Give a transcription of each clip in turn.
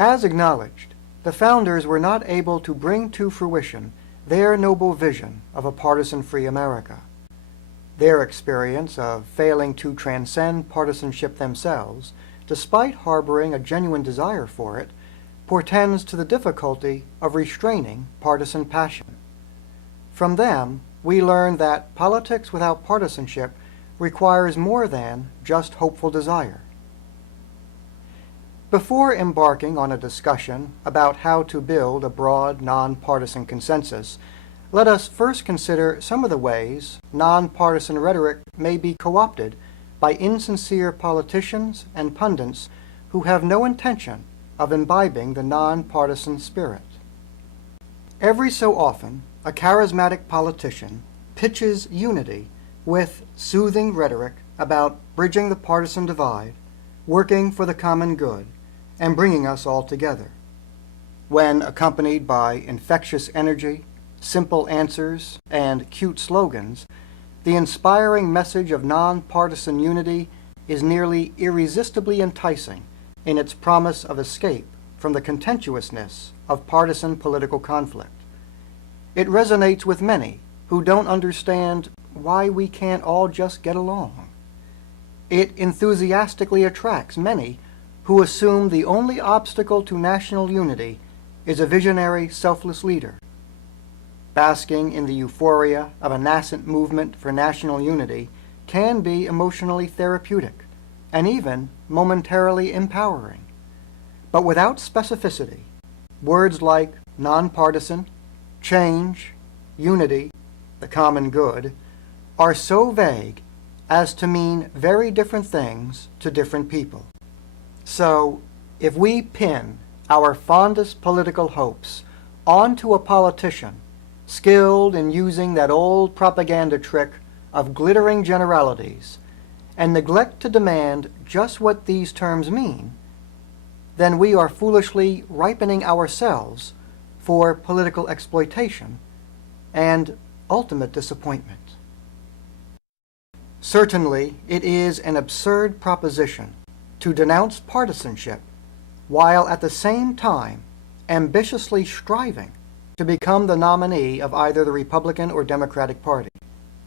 As acknowledged, the founders were not able to bring to fruition their noble vision of a partisan-free America. Their experience of failing to transcend partisanship themselves, despite harboring a genuine desire for it, portends to the difficulty of restraining partisan passion. From them, we learn that politics without partisanship requires more than just hopeful desire. Before embarking on a discussion about how to build a broad, nonpartisan consensus, let us first consider some of the ways nonpartisan rhetoric may be co-opted by insincere politicians and pundits who have no intention of imbibing the nonpartisan spirit. Every so often, a charismatic politician pitches unity with soothing rhetoric about bridging the partisan divide, working for the common good, and bringing us all together. When accompanied by infectious energy, simple answers, and cute slogans, the inspiring message of nonpartisan unity is nearly irresistibly enticing in its promise of escape from the contentiousness of partisan political conflict. It resonates with many who don't understand why we can't all just get along. It enthusiastically attracts many who assume the only obstacle to national unity is a visionary, selfless leader. Basking in the euphoria of a nascent movement for national unity can be emotionally therapeutic and even momentarily empowering. But without specificity, words like nonpartisan, change, unity, the common good, are so vague as to mean very different things to different people. So, if we pin our fondest political hopes onto a politician skilled in using that old propaganda trick of glittering generalities and neglect to demand just what these terms mean, then we are foolishly ripening ourselves for political exploitation and ultimate disappointment. Certainly, it is an absurd proposition to denounce partisanship while at the same time ambitiously striving to become the nominee of either the Republican or Democratic Party,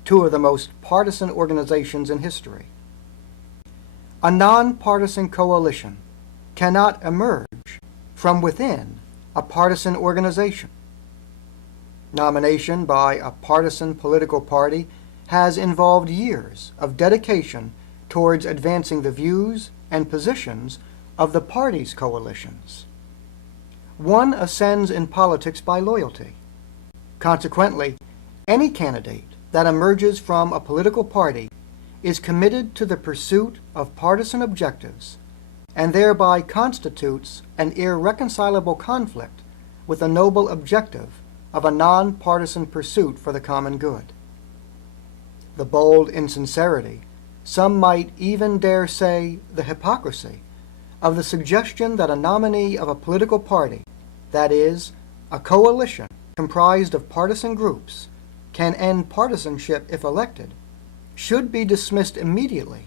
two of the most partisan organizations in history. A nonpartisan coalition cannot emerge from within a partisan organization. Nomination by a partisan political party has involved years of dedication towards advancing the views and positions of the party's coalitions. One ascends in politics by loyalty. Consequently, any candidate that emerges from a political party is committed to the pursuit of partisan objectives and thereby constitutes an irreconcilable conflict with the noble objective of a nonpartisan pursuit for the common good. The bold insincerity, some might even dare say the hypocrisy, of the suggestion that a nominee of a political party, that is, a coalition comprised of partisan groups, can end partisanship if elected, should be dismissed immediately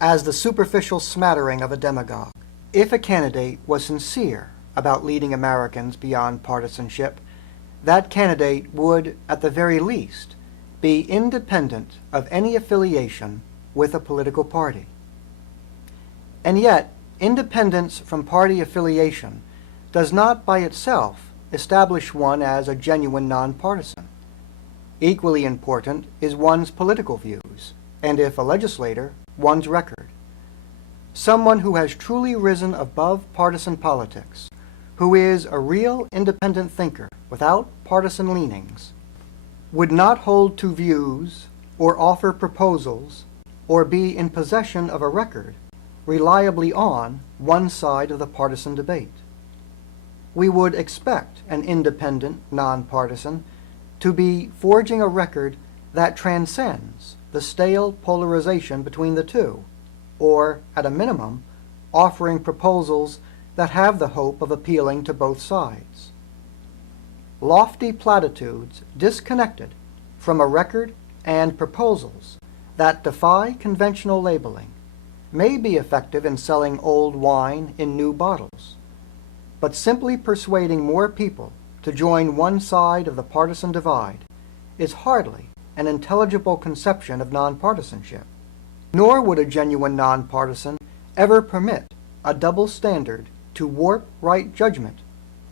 as the superficial smattering of a demagogue. If a candidate was sincere about leading Americans beyond partisanship, that candidate would, at the very least, be independent of any affiliation with a political party. And yet, independence from party affiliation does not by itself establish one as a genuine nonpartisan. Equally important is one's political views, and if a legislator, one's record. Someone who has truly risen above partisan politics, who is a real independent thinker without partisan leanings, would not hold to views or offer proposals or be in possession of a record reliably on one side of the partisan debate. We would expect an independent, nonpartisan to be forging a record that transcends the stale polarization between the two, or, at a minimum, offering proposals that have the hope of appealing to both sides. Lofty platitudes disconnected from a record and proposals that defy conventional labeling may be effective in selling old wine in new bottles. but simply persuading more people to join one side of the partisan divide is hardly an intelligible conception of nonpartisanship. Nor would a genuine nonpartisan ever permit a double standard to warp right judgment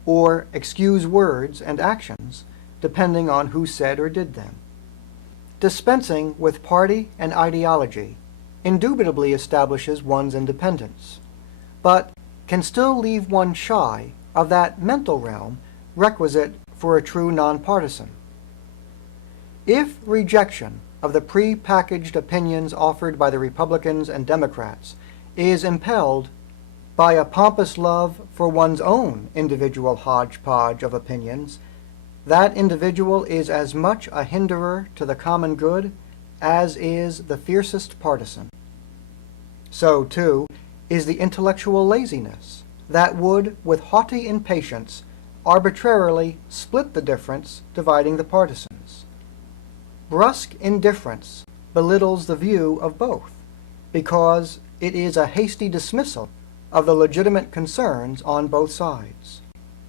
or excuse words and actions depending on who said or did them. Dispensing with party and ideology indubitably establishes one's independence, but can still leave one shy of that mental realm requisite for a true nonpartisan. If rejection of the pre-packaged opinions offered by the Republicans and Democrats is impelled by a pompous love for one's own individual hodgepodge of opinions, that individual is as much a hinderer to the common good as is the fiercest partisan. So, too, is the intellectual laziness that would, with haughty impatience, arbitrarily split the difference dividing the partisans. Brusque indifference belittles the view of both, because it is a hasty dismissal of the legitimate concerns on both sides.